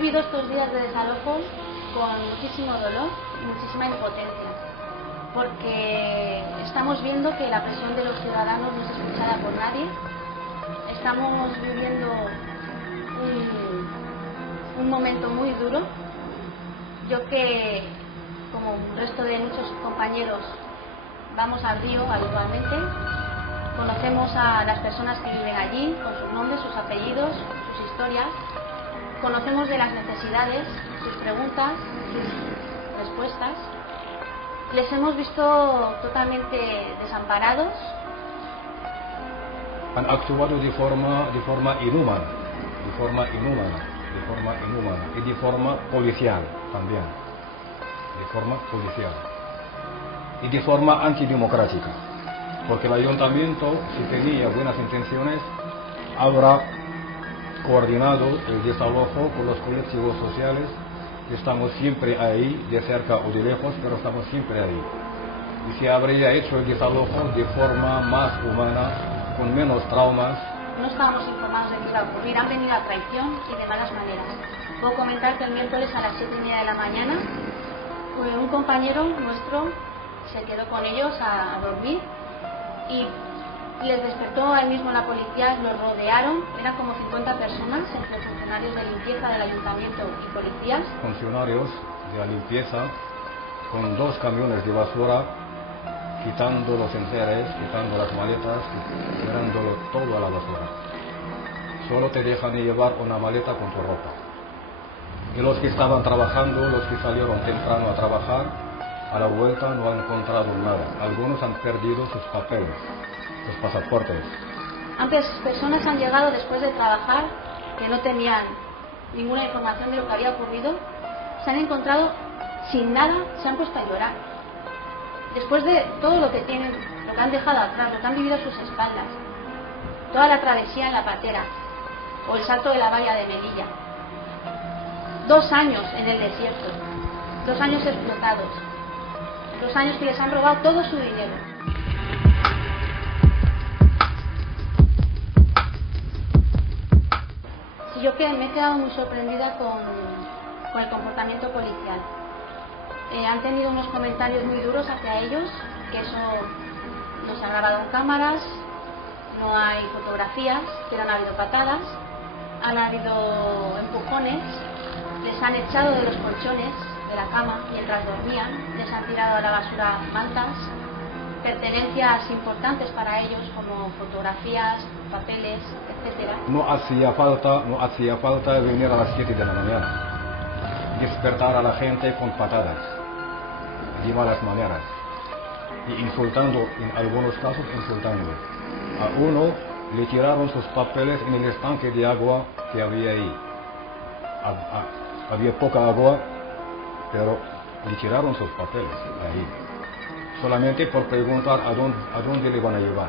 vivido estos días de desalojo con muchísimo dolor y muchísima impotencia, porque estamos viendo que la presión de los ciudadanos no es escuchada por nadie. Estamos viviendo un momento muy duro. Yo que, como el resto de muchos compañeros, vamos al río habitualmente, conocemos a las personas que viven allí, con sus nombres, sus apellidos, sus historias, conocemos de las necesidades, sus preguntas, sus respuestas. Les hemos visto totalmente desamparados. Han actuado de forma inhumana y de forma policial también, y de forma antidemocrática, porque el ayuntamiento, si tenía buenas intenciones, habrá coordinado el desalojo con los colectivos sociales. Estamos siempre ahí, de cerca o de lejos, pero estamos siempre ahí. Y se habría hecho el desalojo de forma más humana, con menos traumas. No estábamos informados de que iba a ocurrir, han venido a traición y de malas maneras. Puedo comentar que el miércoles a las 7:30 de la mañana, un compañero nuestro se quedó con ellos a dormir y les despertó ahí mismo la policía, los rodearon, eran como 50 personas, entre funcionarios de limpieza del ayuntamiento y policías. Funcionarios de la limpieza con 2 camiones de basura, quitando los enseres, quitando las maletas, tirándolo todo a la basura. Solo te dejan llevar una maleta con tu ropa. Y los que estaban trabajando, los que salieron temprano a trabajar, a la vuelta no han encontrado nada. Algunos han perdido sus papeles, sus pasaportes. Antes personas han llegado después de trabajar que no tenían ninguna información de lo que había ocurrido, se han encontrado sin nada, se han puesto a llorar. Después de todo lo que tienen, lo que han dejado atrás, lo que han vivido a sus espaldas, toda la travesía en la patera o el salto de la valla de Melilla, 2 años en el desierto, 2 años explotados, 2 años que les han robado todo su dinero. Y yo que me he quedado muy sorprendida con el comportamiento policial. Han tenido unos comentarios muy duros hacia ellos, que eso no se ha grabado en cámaras, no hay fotografías, pero han habido patadas, han habido empujones, les han echado de los colchones de la cama mientras dormían, les han tirado a la basura mantas, pertenencias importantes para ellos como fotografías, papeles, etc. No hacía falta venir a las 7 de la mañana, despertar a la gente con patadas, de malas maneras, y insultando, en algunos casos insultando. A uno le tiraron sus papeles en el estanque de agua que había ahí. Había poca agua, pero le tiraron sus papeles ahí, solamente por preguntar a dónde le van a llevar.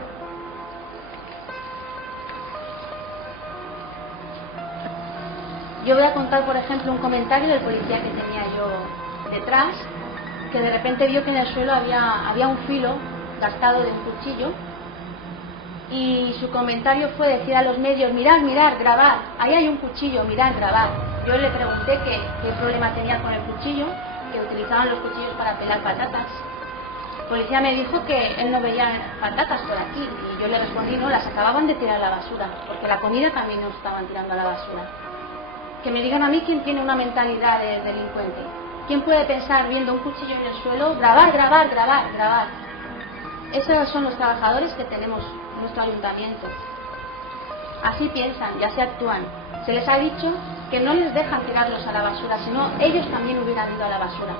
Yo voy a contar, por ejemplo, un comentario del policía que tenía yo detrás, que de repente vio que en el suelo había un filo gastado de un cuchillo, y su comentario fue decir a los medios: mirad, grabad, ahí hay un cuchillo, mirad, grabad. Yo le pregunté qué problema tenía con el cuchillo, que utilizaban los cuchillos para pelar patatas. El policía me dijo que él no veía patatas por aquí, y yo le respondí: no, las acababan de tirar a la basura, porque la comida también nos estaban tirando a la basura. Que me digan a mí quién tiene una mentalidad de delincuente. ¿Quién puede pensar viendo un cuchillo en el suelo, grabar? Esos son los trabajadores que tenemos en nuestro ayuntamiento. Así piensan y así actúan. Se les ha dicho que no les dejan tirarlos a la basura, sino ellos también hubieran ido a la basura.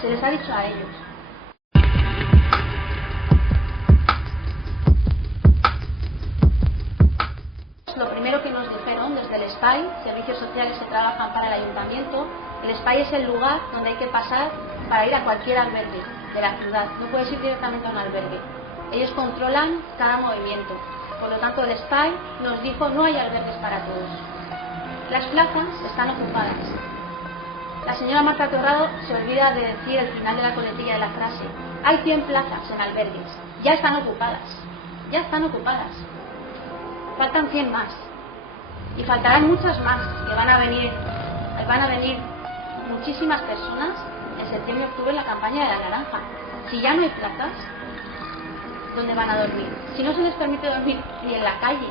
Se les ha dicho a ellos. Lo primero que nos dijeron desde el SPAI, servicios sociales que trabajan para el ayuntamiento, el SPAI es el lugar donde hay que pasar para ir a cualquier albergue de la ciudad. No puedes ir directamente a un albergue. Ellos controlan cada movimiento. Por lo tanto, el SPAI nos dijo: no hay albergues para todos. Las plazas están ocupadas. La señora Marta Torrado se olvida de decir al final de la coletilla de la frase: hay 100 plazas en albergues. Ya están ocupadas. Faltan 100 más. Y faltarán muchas más que van a venir van a venir muchísimas personas en septiembre y octubre en la campaña de la naranja. Si ya no hay plazas, ¿dónde van a dormir? Si no se les permite dormir ni en la calle.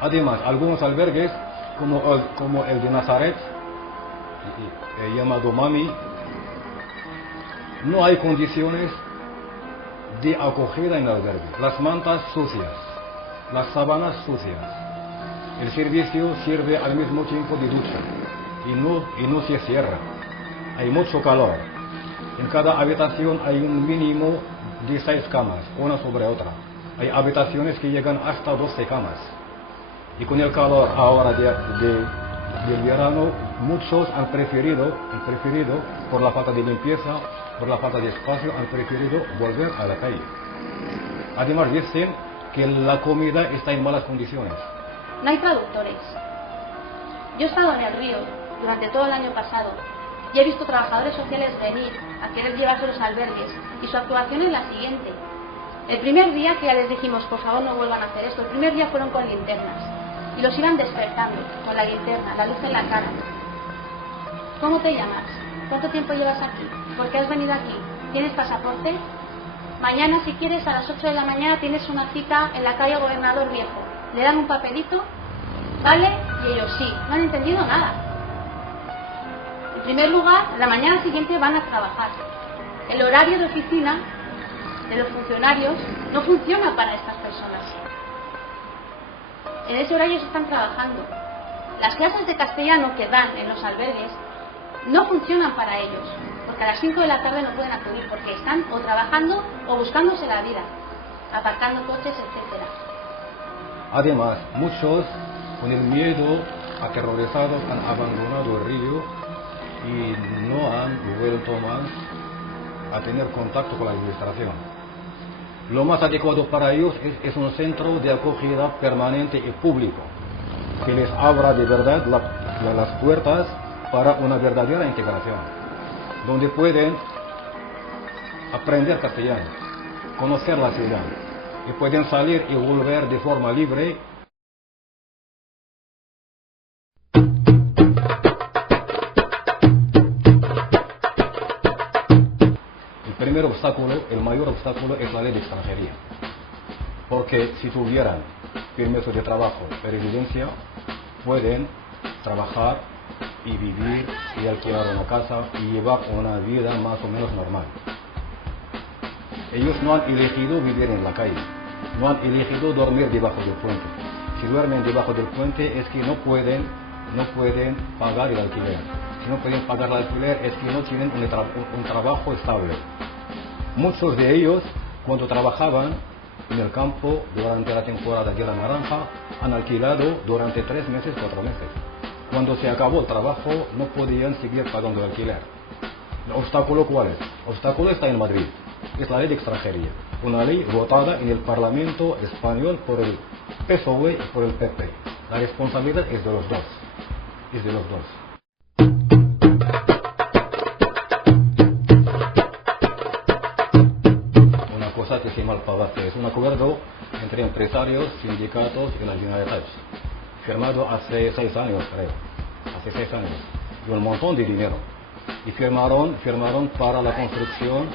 Además, algunos albergues, como el de Nazaret, llamado Mami, no hay condiciones de acogida en el albergue. Las mantas sucias, las sábanas sucias. El servicio sirve al mismo tiempo de ducha y no se cierra. Hay mucho calor. En cada habitación hay un mínimo de 6 camas, una sobre otra. Hay habitaciones que llegan hasta 12 camas. Y con el calor ahora del verano, muchos han preferido, por la falta de limpieza, por la falta de espacio, han preferido volver a la calle. Además dicen que la comida está en malas condiciones. No hay traductores. Yo he estado en el río durante todo el año pasado y he visto trabajadores sociales venir a querer llevarse a los albergues, y su actuación es la siguiente. El primer día, que ya les dijimos por favor no vuelvan a hacer esto, el primer día fueron con linternas y los iban despertando con la linterna, la luz en la cara. ¿Cómo te llamas? ¿Cuánto tiempo llevas aquí? ¿Por qué has venido aquí? ¿Tienes pasaporte? Mañana, si quieres, a las 8 de la mañana tienes una cita en la calle Gobernador Viejo. Le dan un papelito, ¿vale? Y ellos sí, no han entendido nada. En primer lugar, la mañana siguiente van a trabajar. El horario de oficina de los funcionarios no funciona para estas personas. En ese horario se están trabajando. Las clases de castellano que dan en los albergues no funcionan para ellos, porque a las 5 de la tarde no pueden acudir, porque están o trabajando o buscándose la vida, aparcando coches, etc. Además, muchos, con el miedo, aterrorizados, han abandonado el río y no han vuelto más a tener contacto con la administración. Lo más adecuado para ellos es un centro de acogida permanente y público, que les abra de verdad las puertas para una verdadera integración, donde pueden aprender castellano, conocer la ciudad, y pueden salir y volver de forma libre. El mayor obstáculo es la ley de extranjería, porque si tuvieran permiso de trabajo y residencia, pueden trabajar y vivir y alquilar una casa y llevar una vida más o menos normal. Ellos no han elegido vivir en la calle, no han elegido dormir debajo del puente. Si duermen debajo del puente es que no pueden pagar el alquiler. Si no pueden pagar el alquiler es que no tienen un trabajo estable. Muchos de ellos, cuando trabajaban en el campo durante la temporada de la naranja, han alquilado durante 3 meses, 4 meses. Cuando se acabó el trabajo, no podían seguir pagando el alquiler. ¿El obstáculo cuál es? El obstáculo está en Madrid. Es la ley de extranjería. Una ley votada en el Parlamento español por el PSOE y por el PP. La responsabilidad es de los dos. Es de los dos. Que se malpagaste. Es un acuerdo entre empresarios, sindicatos y la Generalitat, firmado hace 6 años, creo, hace 6 años, y un montón de dinero. Y firmaron para la construcción,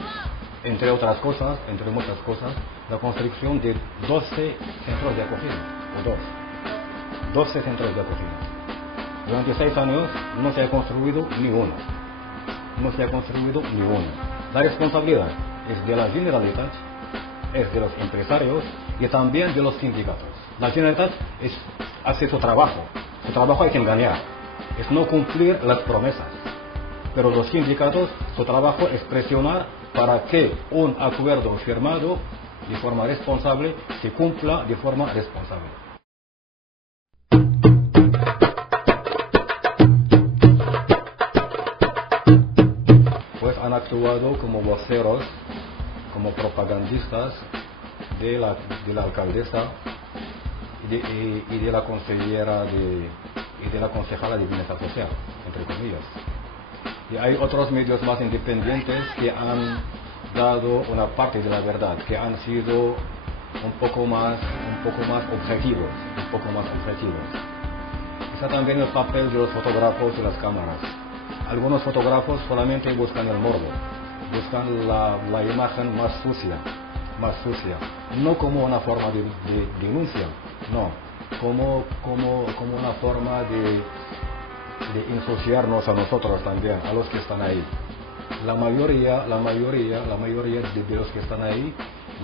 entre otras cosas, entre muchas cosas, la construcción de 12 centros de acogida, o 12 centros de acogida. Durante 6 años no se ha construido ni uno. No se ha construido ni uno. La responsabilidad es de la Generalitat, es de los empresarios y también de los sindicatos. La Generalitat hace su trabajo hay que engañar, es no cumplir las promesas, pero los sindicatos, su trabajo es presionar para que un acuerdo firmado de forma responsable se cumpla de forma responsable. Pues han actuado como voceros, como propagandistas de la alcaldesa y de la consejera y de la concejala de bienestar social, entre comillas. Y hay otros medios más independientes que han dado una parte de la verdad, que han sido un poco más objetivos. Está también el papel de los fotógrafos y las cámaras. Algunos fotógrafos solamente buscan el morbo, buscan la imagen más sucia, no como una forma de denuncia, no, como una forma de ensuciarnos a nosotros también, a los que están ahí. La mayoría de los que están ahí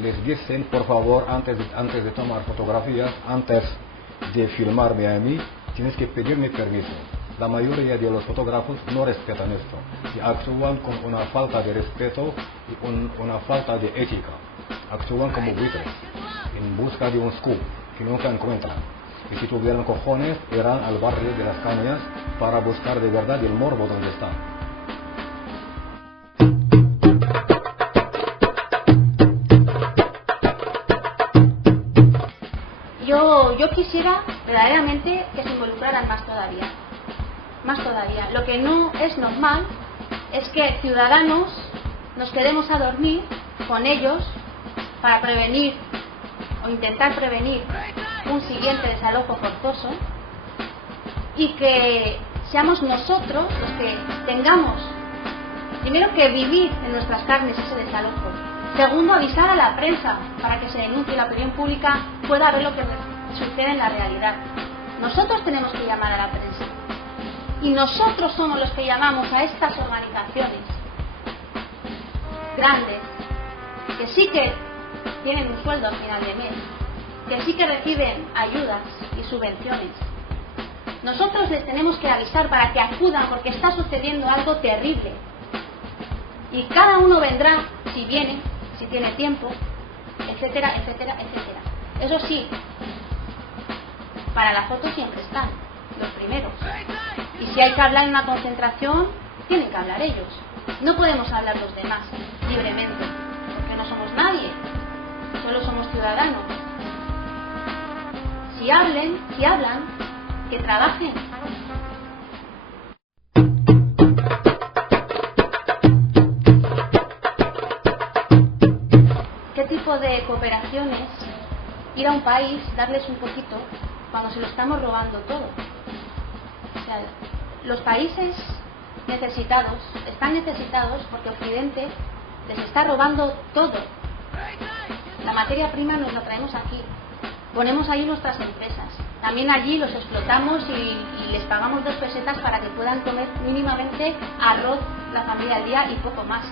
les dicen, por favor, antes de tomar fotografías, antes de filmarme a mí, tienes que pedirme permiso. La mayoría de los fotógrafos no respetan esto y actúan con una falta de respeto y una falta de ética. Actúan como buitres, en busca de un scoop que nunca encuentran. Y si tuvieran cojones, irán al barrio de las Cañas para buscar de verdad el morbo donde está. Yo quisiera verdaderamente que se involucraran más todavía. Lo que no es normal es que ciudadanos nos quedemos a dormir con ellos para prevenir o intentar prevenir un siguiente desalojo forzoso y que seamos nosotros los que tengamos primero que vivir en nuestras carnes ese desalojo, segundo avisar a la prensa para que se denuncie y la opinión pública pueda ver lo que sucede en la realidad. Nosotros tenemos que llamar a la prensa y nosotros somos los que llamamos a estas organizaciones grandes que sí que tienen un sueldo al final de mes, que sí que reciben ayudas y subvenciones. Nosotros les tenemos que avisar para que acudan porque está sucediendo algo terrible y cada uno vendrá si viene, si tiene tiempo, etcétera, etcétera, etcétera. Eso sí, para la foto siempre están los primeros y si hay que hablar en una concentración tienen que hablar ellos, no podemos hablar los demás libremente porque no somos nadie, solo somos ciudadanos. Si hablan, que trabajen. ¿Qué tipo de cooperaciones? Ir a un país, darles un poquito, cuando se lo estamos robando todo. O sea, los países necesitados están necesitados porque Occidente les está robando todo. La materia prima nos la traemos aquí. Ponemos ahí nuestras empresas. También allí los explotamos y les pagamos 2 pesetas para que puedan comer mínimamente arroz la familia al día y poco más.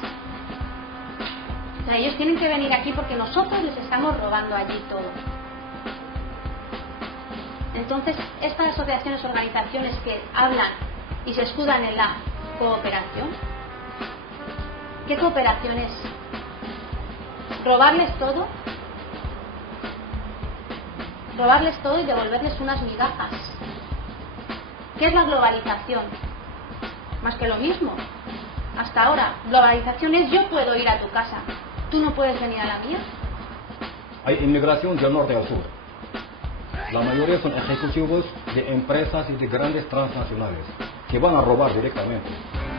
O sea, ellos tienen que venir aquí porque nosotros les estamos robando allí todo. Entonces, estas asociaciones, organizaciones que hablan y se escudan en la cooperación, ¿qué cooperación es? ¿Robarles todo? Robarles todo y devolverles unas migajas. ¿Qué es la globalización? Más que lo mismo. Hasta ahora, globalización es yo puedo ir a tu casa, tú no puedes venir a la mía. Hay inmigración del norte al sur. La mayoría son ejecutivos de empresas y de grandes transnacionales que van a robar directamente.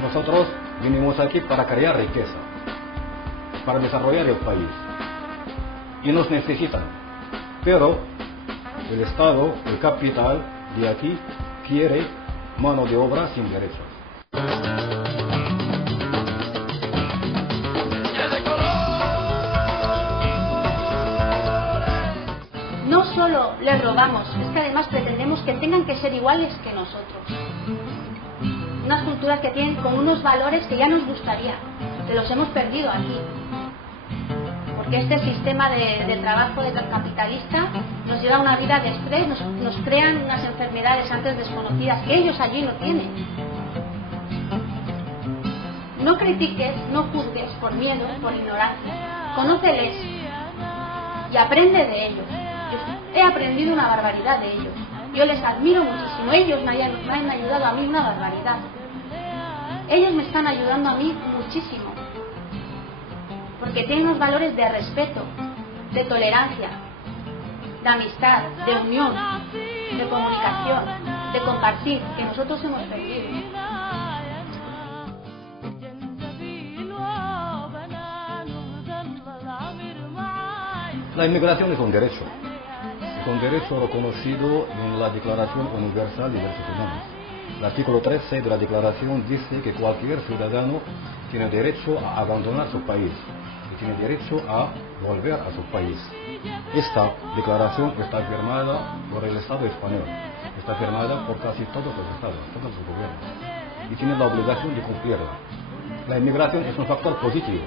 Nosotros vinimos aquí para crear riqueza, para desarrollar el país. Y nos necesitan. Pero el Estado, el capital de aquí, quiere mano de obra sin derechos. No solo les robamos, es que además pretendemos que tengan que ser iguales que nosotros. Unas culturas que tienen con unos valores que ya nos gustaría, que los hemos perdido aquí. Porque este sistema de trabajo de capitalista nos lleva a una vida de estrés, nos crean unas enfermedades antes desconocidas que ellos allí no tienen. No critiques, no juzgues por miedo, por ignorancia. Conóceles y aprende de ellos. Yo he aprendido una barbaridad de ellos. Yo les admiro muchísimo. Ellos me han ayudado a mí una barbaridad. Ellos me están ayudando a mí muchísimo. Porque tienen unos valores de respeto, de tolerancia, de amistad, de unión, de comunicación, de compartir, que nosotros hemos perdido. La inmigración es un derecho. son derechos reconocidos en la Declaración Universal de Derechos Humanos. El artículo 13 de la Declaración dice que cualquier ciudadano tiene derecho a abandonar su país y tiene derecho a volver a su país. Esta declaración está firmada por el Estado español, está firmada por casi todos los estados, todos los gobiernos, y tiene la obligación de cumplirla. La inmigración es un factor positivo,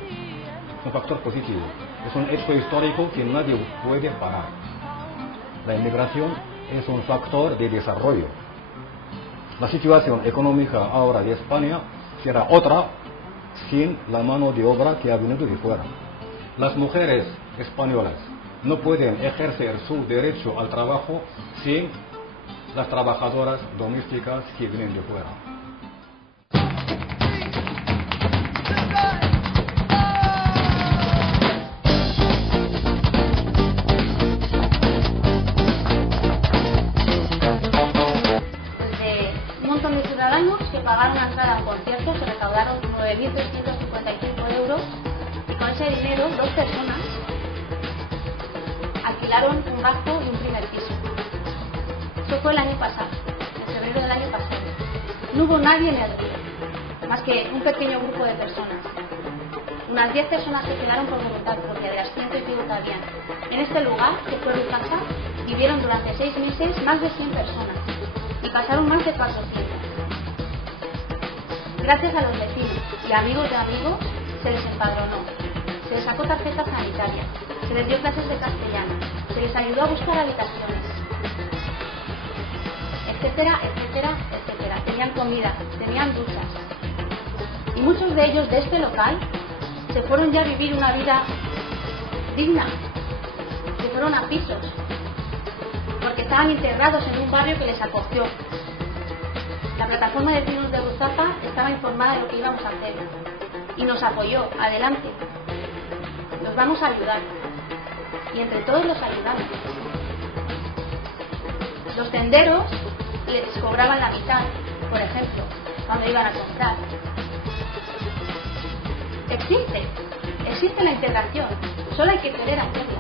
es un hecho histórico que nadie puede parar. La inmigración es un factor de desarrollo. La situación económica ahora de España será otra sin la mano de obra que ha venido de fuera. Las mujeres españolas no pueden ejercer su derecho al trabajo sin las trabajadoras domésticas que vienen de fuera. Que pagaron la entrada al concierto, se recaudaron 9.355 euros y con ese dinero 2 personas alquilaron un bajo y un primer piso. Eso fue el año pasado, en febrero del año pasado. No hubo nadie en el río, más que un pequeño grupo de personas. Unas 10 personas que quedaron por voluntad propia de las 100 que habían. En este lugar, que fue Ruzafa, vivieron durante 6 meses más de 100 personas y pasaron más de 400. Gracias a los vecinos y amigos de amigos se les empadronó, se les sacó tarjeta sanitaria, se les dio clases de castellano, se les ayudó a buscar habitaciones, etcétera, etcétera, etcétera. Tenían comida, tenían duchas. Y muchos de ellos de este local se fueron ya a vivir una vida digna, se fueron a pisos, porque estaban integrados en un barrio que les acogió. La plataforma de vecinos de Ruzafa estaba informada de lo que íbamos a hacer y nos apoyó. Adelante, nos vamos a ayudar y entre todos los ayudamos. Los tenderos les cobraban la mitad, por ejemplo, cuando iban a comprar. Existe la integración, solo hay que querer hacerla.